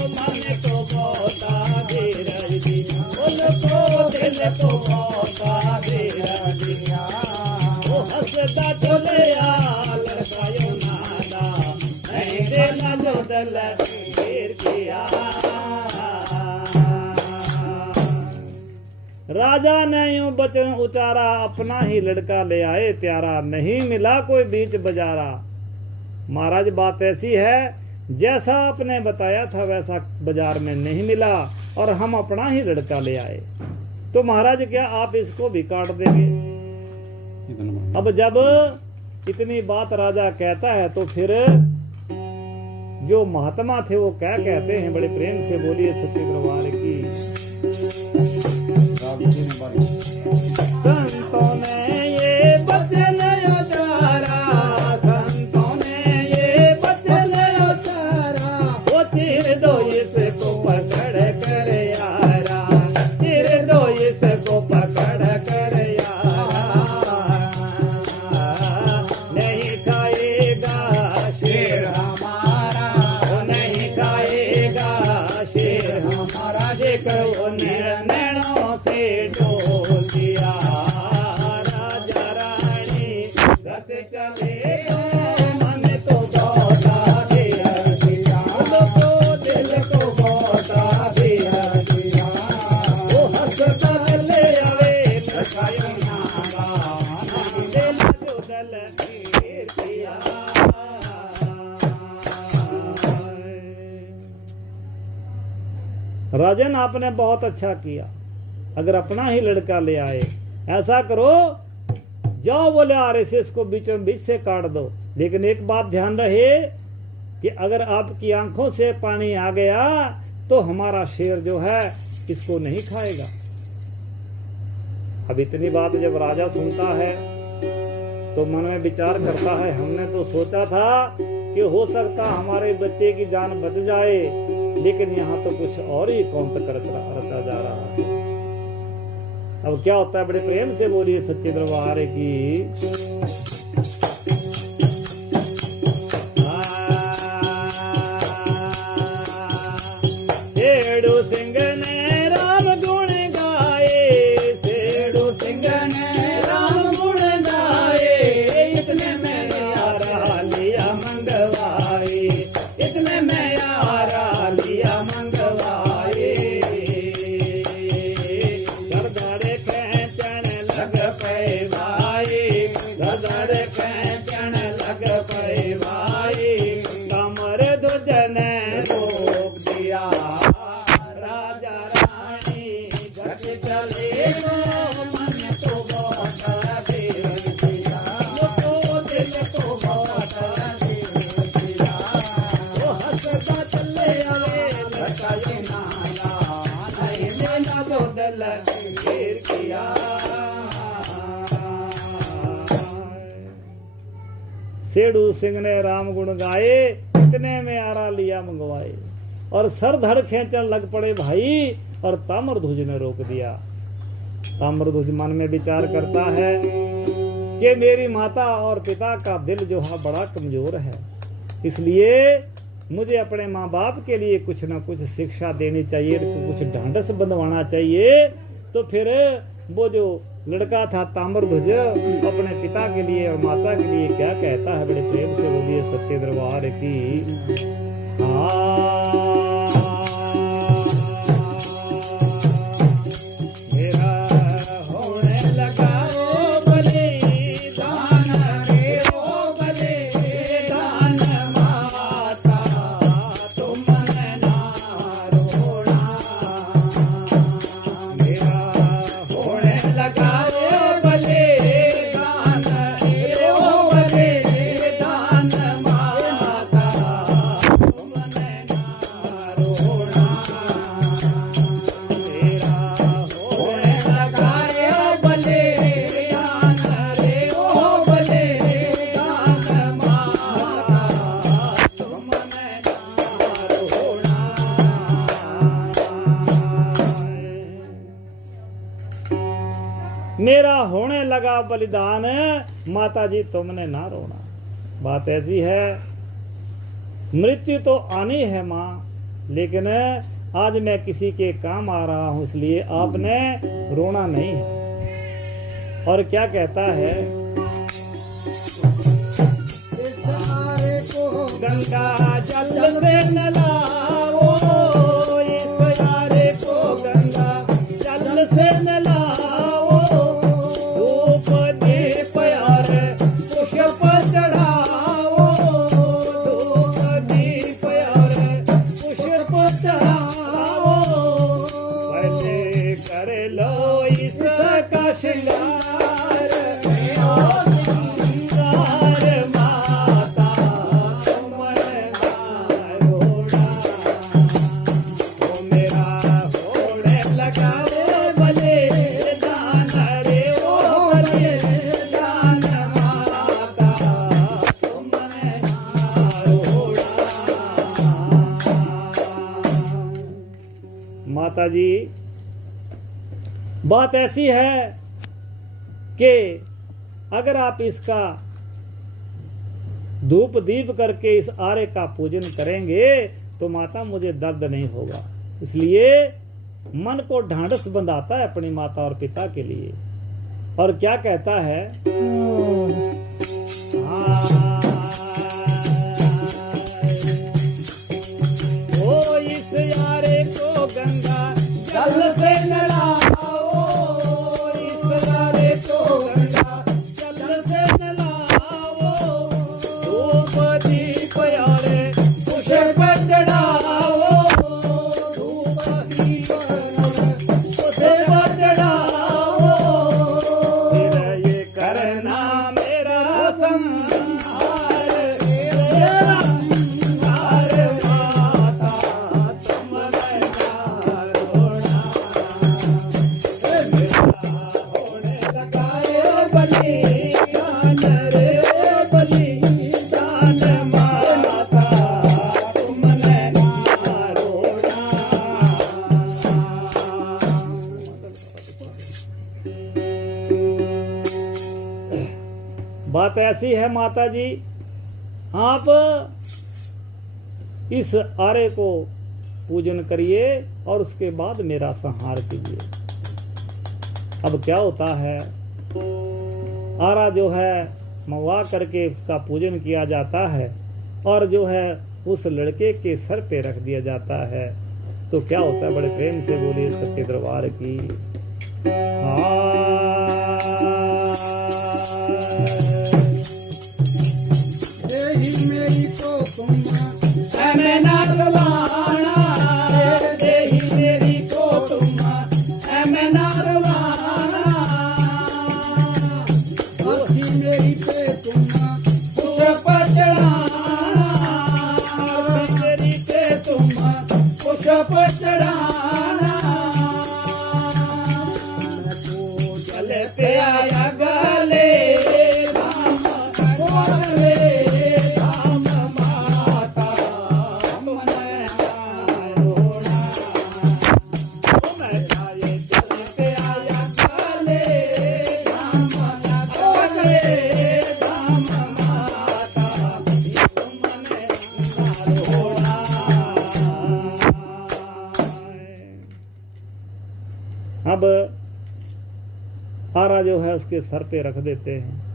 मन को बहुत धीरज दिया। बोल को दिल को बहुत धीरज दिया। वो हंसता चले लड़का यो नाला, नहीं देना जो दल गिर किया। राजा ने यूं वचन उचारा, अपना ही लड़का ले आए प्यारा, नहीं मिला कोई बीच बजारा। महाराज बात ऐसी है, जैसा आपने बताया था वैसा बाजार में नहीं मिला और हम अपना ही लड़का ले आए, तो महाराज क्या आप इसको भी काट देंगे? अब जब इतनी बात राजा कहता है तो फिर जो महात्मा थे वो क्या कहते हैं, बड़े प्रेम से बोलिए सच्चे दरबार की। संतों ने ये वचन उचारा, संतों ने ये वचन उचारा, वो चीर दो इसको पकड़ कर यारा, चीर दो इसको पकड़ कर यारा, नहीं खाएगा शेर हमारा, वो नहीं खाएगा शेर हमारा, जेकर वो नैनों से डोल दिया। राजा रानी रथ चले मन को गौता दिया दिया, को दिल को गौता दिया दिया, वो हंसता ले आवे लखाई नागा, दिल जो दल किया। राजन आपने बहुत अच्छा किया, अगर अपना ही लड़का ले आए, ऐसा करो जाओ बोले आरएसएस को बीचों बीच से काट दो, लेकिन एक बात ध्यान रहे कि अगर आपकी आंखों से पानी आ गया तो हमारा शेर जो है इसको नहीं खाएगा। अब इतनी बात जब राजा सुनता है तो मन में विचार करता है, हमने तो सोचा था कि हो सकता हमारे बच्चे की जान बच जाए, लेकिन यहाँ तो कुछ और ही कौंतक रचा जा रहा है। अब क्या होता है, बड़े प्रेम से बोलिए सच्चे दरबार की। सेठू सिंह ने राम गुण गाए, सेठू सिंह ने राम गुण गाए, इतने में यारा लिया मंगवाए, इतने में यारा लिया मंगवाए, गदड़ खेचन लग पे भाई, गदड़ खेचन लग पे भाई, कमर दुजन रोक दिया। राजा रानी घट चले मन तो बहुत दिया, तो दिल को बहुत दिया, वो हंसता चले आवे लखाई नाला, नहीं मेरा बदल गिर किया। सेठू सिंह ने राम गुण गाए, इतने में आरा लिया मंगवाए, और सर धड़ खेचन लग पड़े भाई, और ताम्रध्वज ने रोक दिया। ताम्रध्वज मन में विचार करता है कि मेरी माता और पिता का दिल जो है बड़ा कमजोर है, इसलिए मुझे अपने माँ बाप के लिए कुछ न कुछ शिक्षा देनी चाहिए, कुछ ढांढस बंधवाना चाहिए। तो फिर वो जो लड़का था ताम्रध्वज अपने पिता के लिए और माता के लिए क्या कहता है, बड़े प्रेम से बोलिए सच्चे दरबार की। मेरा होने लगा ओ बलिदान रे, ओ बलिदान माता, तुम ना रोना। मेरा होने लगा ओ बलिदान रे, ओ बलिदान माता, तुम ना रोना। मेरा होने लगा रे ओ बलिदान रे, ओ बलिदान माता, तुम ना रोना। मेरा होने लगा बलिदान, माता जी तुमने ना रोना। बात ऐसी है, मृत्यु तो आनी है माँ, लेकिन आज मैं किसी के काम आ रहा हूँ, इसलिए आपने रोना नहीं है। और क्या कहता है, गंगा जल से नलाओ, इस यारे को गंगा जल से नलाओ, धूप दीप यार पुष्प चढ़ाओ, धूप दीप यार पुष्प चढ़ाओ, वैसे कर लो इसका श्रृंगार, श्रृंगार माता जी बात ऐसी है कि अगर आप इसका धूप दीप करके इस आर्य का पूजन करेंगे तो माता मुझे दर्द नहीं होगा। इसलिए मन को ढांढस बंधाता है अपनी माता और पिता के लिए। और क्या कहता है, ओ इस यारे को गंगा जल से नलाओ, इस यारे को गंगा जल से नलाओ, धूप दीप यारे पुष्प चढ़ाओ, धूप दीप पुष्प चढ़ाओ, फिर ये करना मेरा संहार, मेरा संहार माता तुम बना रोना, मेरा होने लगाए बलिदान रे बलिदान माता तुम बना रोना। बात ऐसी है माता जी, आप इस आरे को पूजन करिए और उसके बाद मेरा संहार कीजिए। अब क्या होता है, आरा जो है मंगवा करके उसका पूजन किया जाता है और जो है उस लड़के के सर पे रख दिया जाता है। तो क्या होता है, बड़े प्रेम से बोलिए सच्चे दरबार की। मेरी को तुम मैं ना रवाना, देही मेरी को तुम मैं ना रवाना, देही मेरी पे तुम पुष्प चढ़ाना, मेरी पे तुम पुष्प चढ़ाना, गले पे आया गले राम गले राम माता मैं रोना, मैं आए गले पे आया गले राम गले राम माता तुमने रोना। अब आरा जो है उसके सर पे रख देते हैं।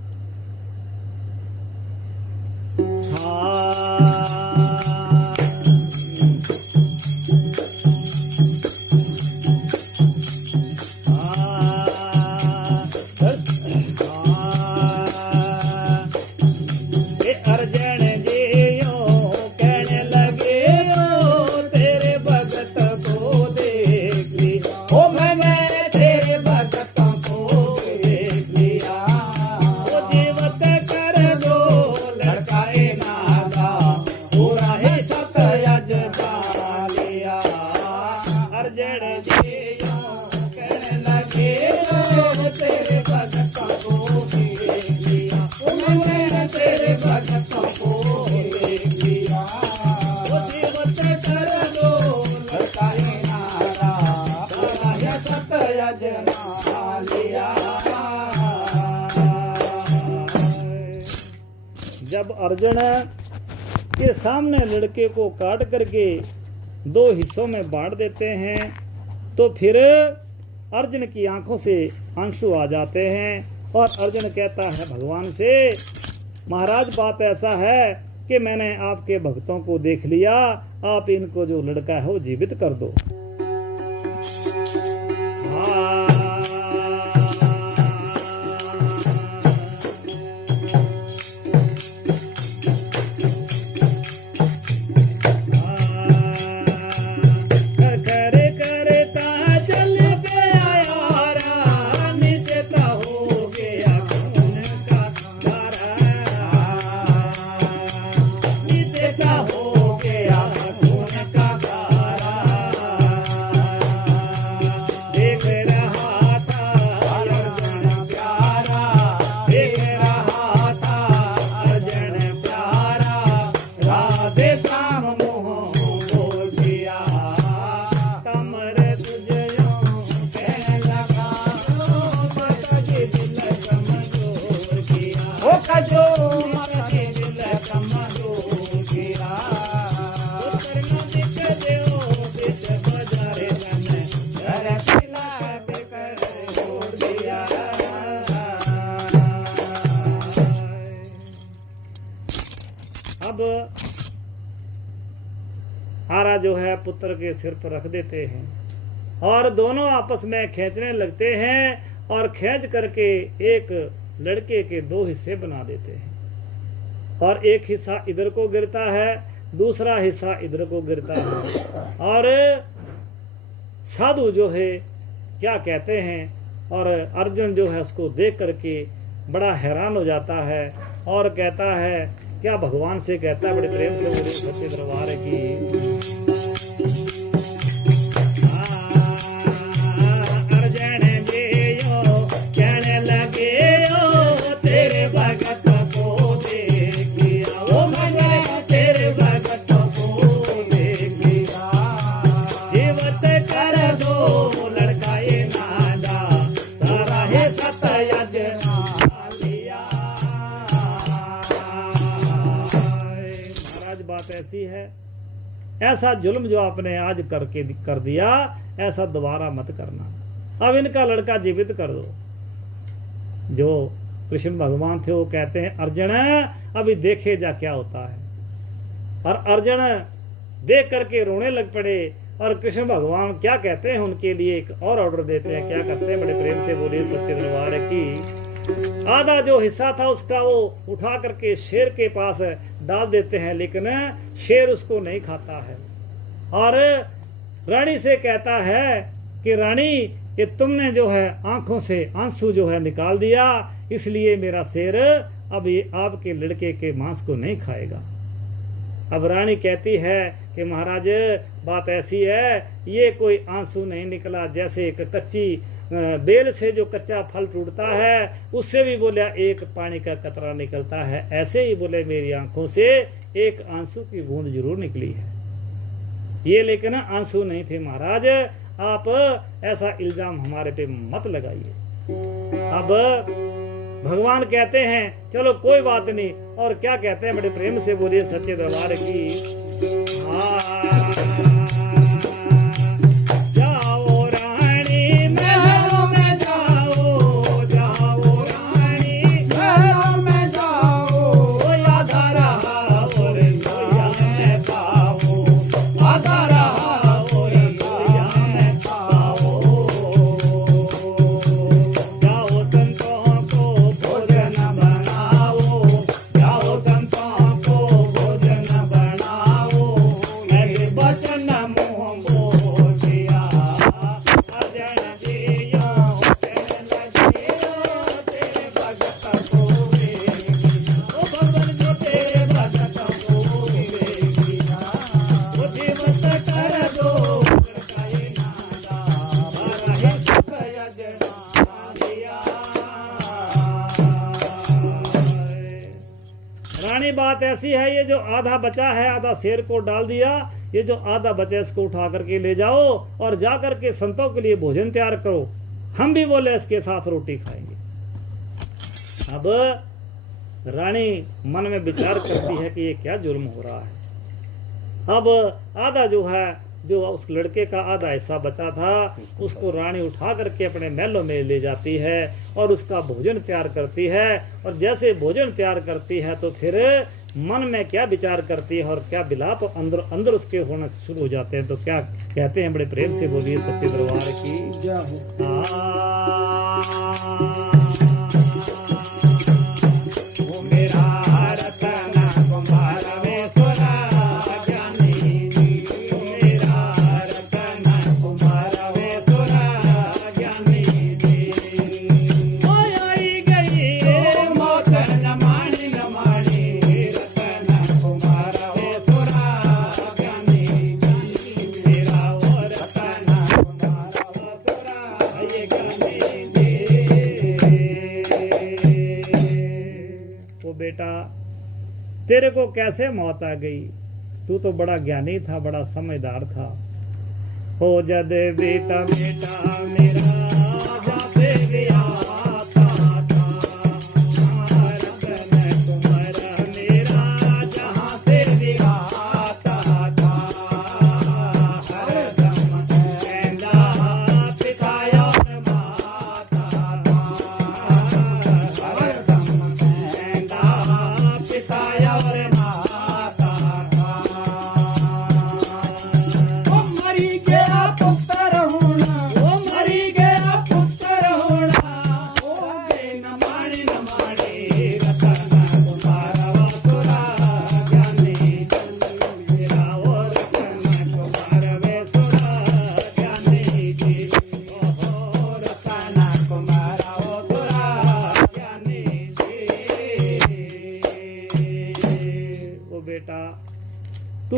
अर्जन जी कहने लगे तेरे भगत को देख लिया, ओ मैं तेरे भगत को देख लिया, वो जीवत कर दो लड़काए नागा पूरा है सतयज लिया, अर्जन जी कहने लगे तेरे भगत को देख लिया, ओ मैंने तेरे भगत को देख लिया, वो जीवत कर दो लड़काए नागा पूरा है सतयज लिया। जब अर्जुन के सामने लड़के को काट करके दो हिस्सों में बांट देते हैं तो फिर अर्जुन की आंखों से आंसू आ जाते हैं और अर्जुन कहता है भगवान से, महाराज बात ऐसा है कि मैंने आपके भक्तों को देख लिया, आप इनको जो लड़का है वो जीवित कर दो। पुत्र के सिर पर रख देते हैं और दोनों आपस में खींचने लगते हैं और खींच करके एक लड़के के दो हिस्से बना देते हैं और एक हिस्सा इधर को गिरता है, दूसरा हिस्सा इधर को गिरता है। और साधु जो है क्या कहते हैं, और अर्जुन जो है उसको देख करके बड़ा हैरान हो जाता है और कहता है, क्या भगवान से कहता है बड़े प्रेम से, मेरे सच्चे दरबार की अर्जुन जियो कहने लगे ओ तेरे भगत को देखिया, ओ भगत तेरे भगत को देखिया, जीवत कर दो लड़का ये नादा सारा है सतयज लिया। महाराज बात ऐसी है, ऐसा जुल्म जो आपने आज करके कर दिया ऐसा दोबारा मत करना। अब इनका लड़का जीवित कर दो। जो कृष्ण भगवान थे वो कहते हैं अर्जुन अभी देखे जा क्या होता है, और अर्जुन देख करके रोने लग पड़े। और कृष्ण भगवान क्या कहते हैं उनके लिए एक और ऑर्डर देते हैं, क्या करते हैं बड़े प्रेम से बोलिए सच्चे दरबार की। आधा जो हिस्सा था उसका वो उठा करके शेर के पास डाल देते हैं, लेकिन शेर उसको नहीं खाता है और रानी से कहता है कि रानी ये तुमने जो है आंखों से आंसू जो है निकाल दिया, इसलिए मेरा शेर अब ये आपके लड़के के मांस को नहीं खाएगा। अब रानी कहती है कि महाराज बात ऐसी है, ये कोई आंसू नहीं निकला, जैसे एक कच्ची बेल से जो कच्चा फल टूटता है उससे भी बोले एक पानी का कतरा निकलता है, ऐसे ही बोले मेरी आंखों से एक आंसू की बूंद जरूर निकली है, ये लेकिन आंसू नहीं थे। महाराज आप ऐसा इल्जाम हमारे पे मत लगाइए। अब भगवान कहते हैं चलो कोई बात नहीं, और क्या कहते हैं बड़े प्रेम से बोलिए सच्चे दरबार की। जाओ रानी महलों में जाओ, जाओ रानी महलों में जाओ, आधा रहा और लोया में पाओ, आधा रहा और लोया में पाओ। जाओ संतों को भोजन बनाओ, जाओ संतों को भोजन बनाओ, मेरे वचन मुँह बोलिया। अर्जुन जियो कहने लगे ओ तेरे भगत को वेगी, ओ भगवान जो तेरे भगत को वेगी, ओ जीवत कर दो लड़का ये नादा मारा है सतयज लिया। रानी बात ऐसी है, ये जो आधा बचा है आधा शेर को डाल दिया, ये जो आधा बचा इसको उठा करके ले जाओ और जा करके संतों के लिए भोजन तैयार करो, हम भी बोले इसके साथ रोटी खाएंगे। अब रानी मन में विचार करती है कि ये क्या जुल्म हो रहा है। अब आधा जो है जो उस लड़के का आधा हिस्सा बचा था उसको रानी उठा करके अपने महलों में ले जाती है और उसका भोजन तैयार करती है। और जैसे भोजन तैयार करती है तो फिर मन में क्या विचार करती है और क्या विलाप अंदर अंदर उसके होना शुरू हो जाते हैं। तो क्या कहते हैं बड़े प्रेम से बोलिए सच्चे दरबार की। ओ मेरा रतन कुम्हार में सोना ज्ञानी, ओ मेरा रतन कुम्हार में सोना ज्ञानी, ओ आई गई मौत न मानी न मानी, रतन कुम्हार में सोना ज्ञानी, मेरा वो रतन कुम्हार में सोना ये ज्ञानी। ओ बेटा तेरे को कैसे मौत आ गई, तू तो बड़ा ज्ञानी था, बड़ा समझदार था। हो जद बेटा बेटा मेरा जाते गया था, रतन कुम्हार मेरा जहाँ से गया था, हरदम कहना पिता और माता था, हरदम कहना पिता और माता था। ओ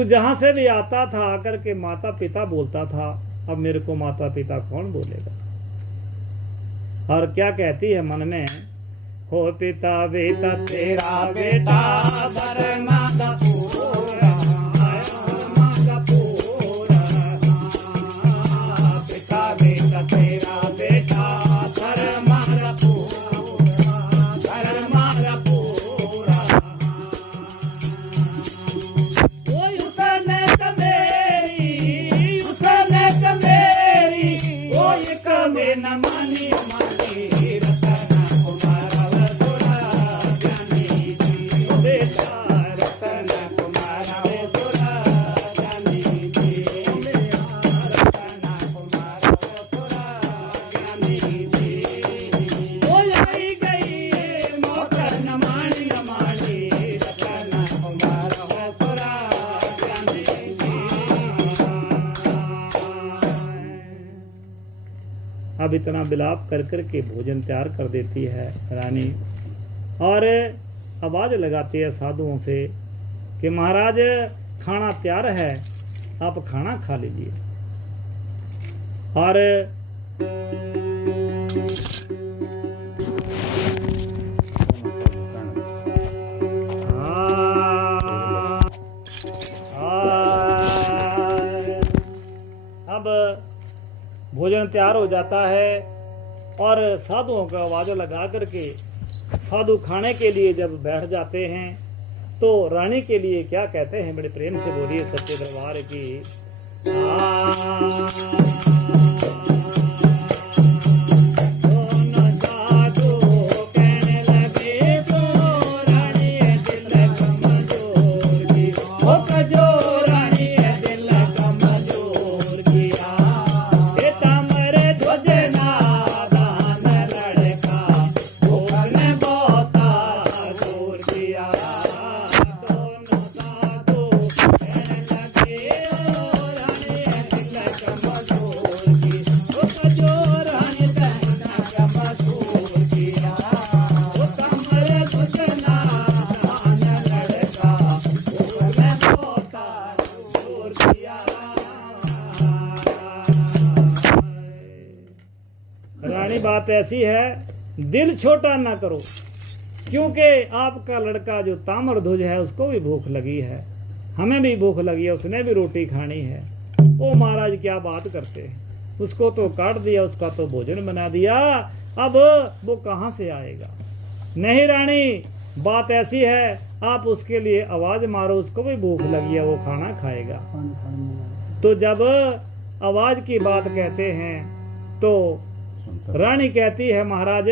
तू जहां से भी आता था आकर के माता पिता बोलता था, अब मेरे को माता पिता कौन बोलेगा। और क्या कहती है मन में, हो पिता बेटा तेरा बेटा धर्मा का पूरा, धर्मा का पूरा, पिता बेटा तेरा बेटा धर्मा का पूरा, धर्मा का पूरा। ओए उसने कमेरी, उसने कमेरी, ओए कमे न मानी मानी रतन कुमार वसुरा ज्ञानी जी, बेटा रतन कुमार वसुरा ज्ञानी जी, रतन कुमार वसुरा ज्ञानी जी। ओ आई गई मोकर न मानी रतन कुमार वसुरा ज्ञानी जी। अब इतना विलाप कर कर के भोजन तैयार कर देती है रानी और आवाज लगाती है साधुओं से कि महाराज खाना तैयार है, आप खाना खा लीजिए। और अब भोजन तैयार हो जाता है और साधुओं का आवाज लगा करके साधु खाने के लिए जब बैठ जाते हैं तो रानी के लिए क्या कहते हैं, बड़े प्रेम से बोलिए सच्चे दरबार की। दोनों साधु कहने लगे तो रानी दिल कमजोर की, ओ कजो रानी दिल कमजोर किया, बेटा मेरे तुझे नादान लड़का भूखने बहुता जोर किया। दोनों साधु कहने लगे ओ रानी दिल कमजोर की, ओ कजो रानी दिल कमजोर किया, ओ कमरे तुझे नादान लड़का भूखने बहुता जोर किया। रानी बात ऐसी है, दिल छोटा ना करो, क्योंकि आपका लड़का जो ताम्रध्वज है उसको भी भूख लगी है, हमें भी भूख लगी है, उसने भी रोटी खानी है। ओ महाराज क्या बात करते हैं, उसको तो काट दिया, उसका तो भोजन बना दिया, अब वो कहाँ से आएगा। नहीं रानी बात ऐसी है, आप उसके लिए आवाज मारो, उसको भी भूख लगी है, वो खाना खाएगा। तो जब आवाज की बात कहते हैं तो रानी कहती है महाराज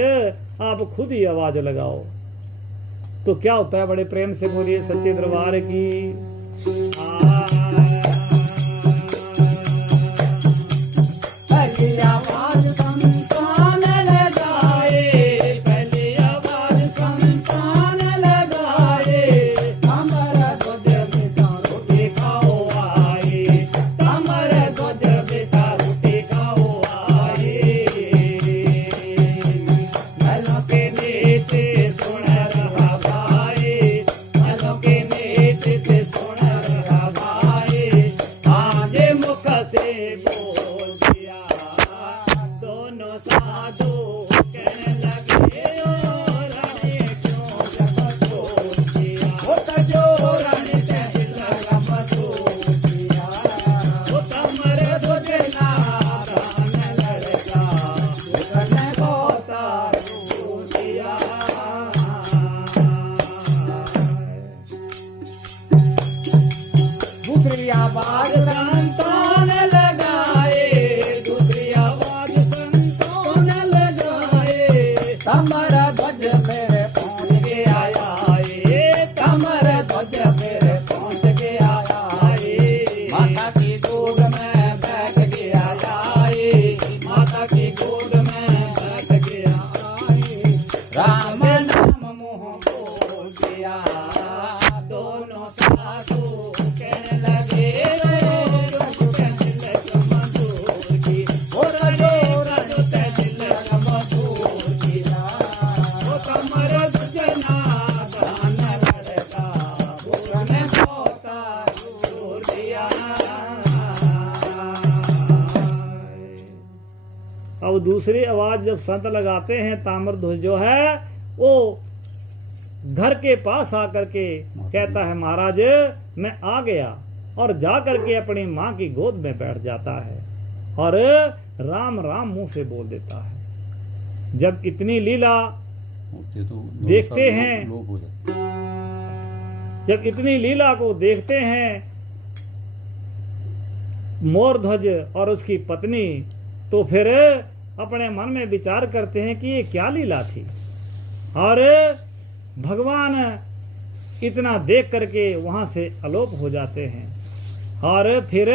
आप खुद ही आवाज लगाओ। तो क्या होता है, बड़े प्रेम से बोलिए सच्चे दरबार की। पहली आवाज संतान लगाए, पहली आवाज संतान लगाए, हमारा दूध बेटा रोटी खाओ आए, हमारा दूध बेटा रोटी खाओ आए। मलों के नीचे सुन रहा भाई, मलों के नीचे सुन रहा भाई, आगे मुख से बोल दिया। दोनों साधु कहने लगे ओ रानी क्यों जबरदस्त किया, ओ तजो रानी ते दिल कमजोर किया, ओ कमरे तुझे नादान लड़का भूखने बहुता जोर किया। दूसरी आवाज संतान लगाए, दूसरी आवाज संतान अब दूसरी आवाज जब संत लगाते हैं, ताम्रध्वज जो है वो घर के पास आकर के कहता है महाराज मैं आ गया, और जा करके अपनी माँ की गोद में बैठ जाता है और राम राम मुंह से बोल देता है। जब इतनी लीला देखते हैं, जब इतनी लीला को देखते हैं मोरध्वज और उसकी पत्नी, तो फिर अपने मन में विचार करते हैं कि ये क्या लीला थी, और भगवान इतना देख करके वहां से अलोप हो जाते हैं। और फिर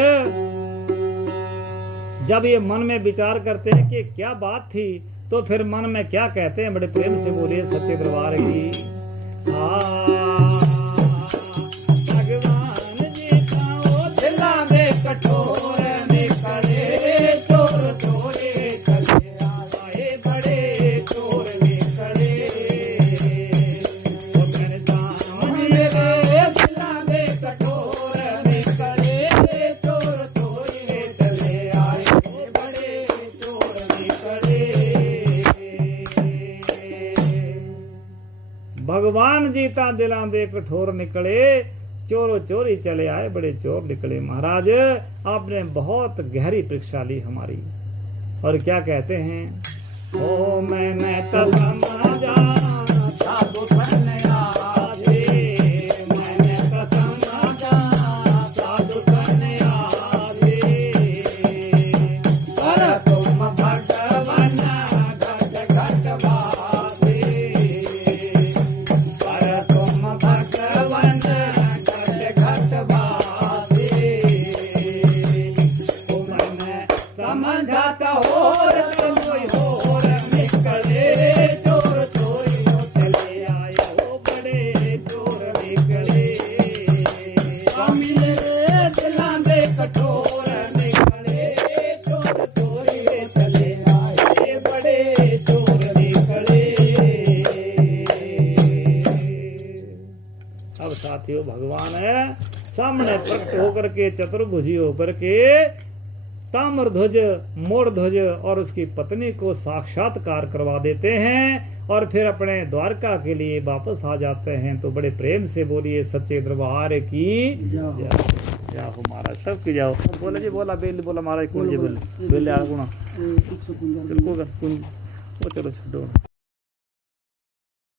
जब ये मन में विचार करते हैं कि क्या बात थी, तो फिर मन में क्या कहते हैं, बड़े प्रेम से बोलिए सच्चे दरबार की। भगवान जी का दिला दे कठोर निकले चोर चोरे चले आए, बड़े चोर निकले दिला दे कठोर निकले चोर चोरे चले आए, बड़े चोर निकले। भगवान जीता दिला दे कठोर निकले, चोरो चोरी चले आए, बड़े चोर निकले। महाराज आपने बहुत गहरी परीक्षा ली हमारी। और क्या कहते हैं, ओ मैंने तो समझा साधु सन्यासी, मैंने तो समझा साधु सन्यासी, पर तुम भगवान घट घट वासी, पर तुम भगवान घट घट वासी, तुमने समझा तो और कोई और निकले, चोर चोरियों चले आए, ओ बड़े चोर निकले। स्वामी रे दिला दे कठोर निकले, चोर चोरियों चले आए, बड़े चोर निकले। अब साथियों भगवान है सामने प्रकट होकर के, चतुर्भुजी होकर के ताम्रध्वज, मोरध्वज और उसकी पत्नी को साक्षात्कार करवा देते हैं, और फिर अपने द्वारका के लिए वापस आ जाते हैं। तो बड़े प्रेम से बोलिए सच्चे दरबार की जाओ महाराज, सब की जाओ। बोला जी, बोला बेल बोला महाराज, कौन जी बोले बेल गुणा चलो, चलो छोड़ो।